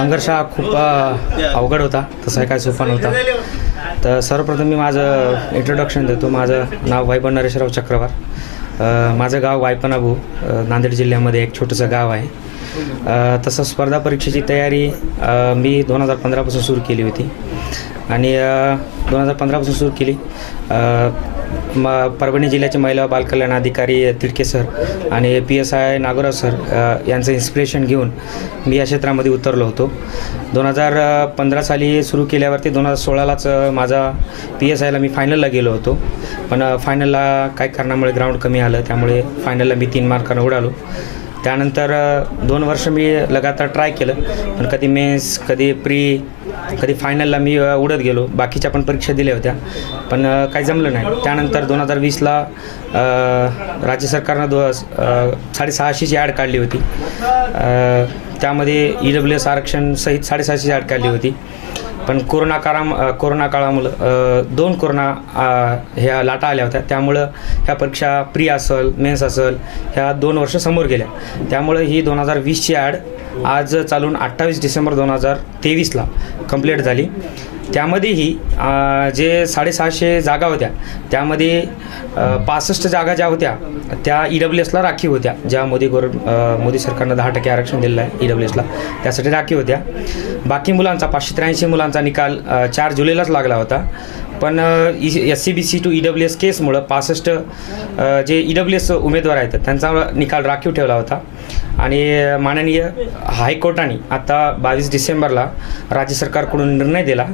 संघर्ष हा खूप अवघड होता, तसा काय सोपा नव्हता. तर सर्वप्रथम मी माझं इंट्रोडक्शन देतो. माझं नाव वैभव नरेशराव चक्रवार. माझं गाव वायपनाभू, नांदेड जिल्ह्यामध्ये एक छोटंसं गाव आहे. तसं स्पर्धा परीक्षेची तयारी मी 2015पासून सुरू केली होती आणि 2015पासून सुरू केली. परभणी जिल्ह्याचे महिला व बालकल्याण अधिकारी तिडके सर आणि PSI नागोराव सर यांचं इन्स्पिरेशन घेऊन मी या क्षेत्रामध्ये उतरलो होतो. 2015 साली सुरू केल्यावरती 2016लाच माझा PSIला मी फायनलला गेलो होतो, पण फायनलला काही कारणामुळे ग्राउंड कमी आलं, त्यामुळे फायनलला मी 3 मार्कानं उडालो. त्यानंतर 2 वर्ष मी लगातार ट्राय केलं, पण कधी मेन्स, कधी प्री, कधी फायनलला मी उडत गेलो. बाकीच्या पण परीक्षा दिल्या होत्या, पण काही जमलं नाही. त्यानंतर 2020ला राज्य सरकारनं 650ची ॲड काढली होती. त्यामध्ये EWS आरक्षण सहित 650ची ॲड काढली होती. पण कोरोना काळामुळं 2 कोरोना ह्या लाटा आल्या होत्या, त्यामुळं ह्या परीक्षा प्री असेल, मेन्स असेल, ह्या 2 वर्ष समोर गेल्या. त्यामुळं ही 2020ची ॲड आज चालून 28 डिसेंबर 2023ला कंप्लीट झाली. त्यामध्येही जे 650 जागा होत्या, त्यामध्ये 65 जागा ज्या होत्या त्या EWSला राखीव होत्या, ज्या मोदी सरकारनं 10% आरक्षण दिलेलं आहे EWSला, त्यासाठी राखीव होत्या. बाकी मुलांचा 583 मुलांचा निकाल 4 जुलैलाच लागला होता, पण SCBC टू EWS केसमुळं 65 जे EWS उमेदवार आहेत त्यांचा निकाल राखीव ठेवला होता. आणि माननीय हायकोर्टाने आता 22 डिसेंबरला राज्य सरकारकडून निर्णय दिला.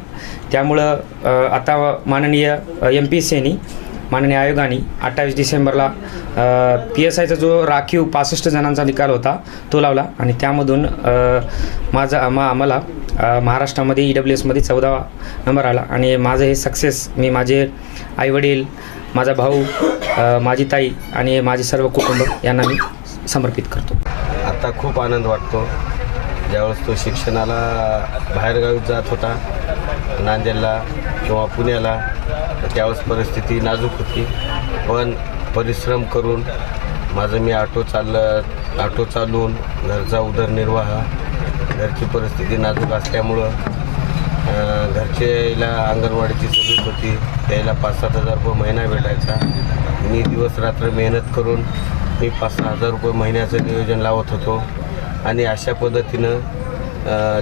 त्यामुळं आता माननीय MPSCनी, माननीय आयोगाने 28 डिसेंबरला PSIचा जो राखीव 65 जणांचा निकाल होता तो लावला आणि त्यामधून आम्हाला महाराष्ट्रामध्ये EWSमध्ये 14वा नंबर आला. आणि माझं हे सक्सेस मी माझे आईवडील, माझा भाऊ, माझी ताई आणि माझे सर्व कुटुंब यांना मी समर्पित करतो. आता खूप आनंद वाटतो. ज्यावेळेस तो शिक्षणाला बाहेरगावी जात होता, नांदेडला किंवा पुण्याला, त्यावेळेस परिस्थिती नाजूक होती, पण परिश्रम करून माझं मी ऑटो चालवून घरचा उदरनिर्वाह, घरची परिस्थिती नाजूक असल्यामुळं घरचेला अंगणवाडीची सर्व्हिस होती, त्याला 5-7 हजार रुपये महिना भेटायचा. मी दिवस रात्र मेहनत करून मी 5-6 हजार रुपये महिन्याचं नियोजन लावत होतो आणि अशा पद्धतीनं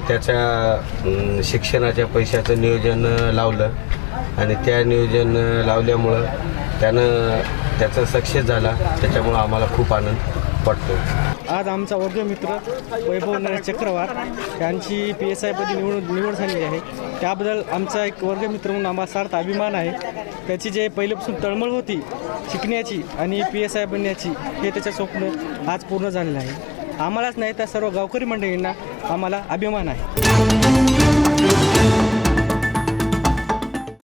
त्याच्या शिक्षणाच्या पैशाचं नियोजन लावलं आणि त्या नियोजन लावल्यामुळं त्याचा सक्सेस झाला. त्याच्यामुळं आम्हाला खूप आनंद वाटतो. आज आमचा वर्गमित्र वैभव नरेश चक्रवार यांची PSIमध्ये निवड झालेली आहे. त्याबद्दल आमचा एक वर्गमित्र म्हणून आम्हाला सार्थ अभिमान आहे. त्याची जे पहिल्यापासून तळमळ होती शिकण्याची आणि PSI बनण्याची, हे त्याचं स्वप्न आज पूर्ण झालेलं आहे. आम्हालाच नाही तर सर्व गावकरी मंडळींना आम्हाला अभिमान आहे.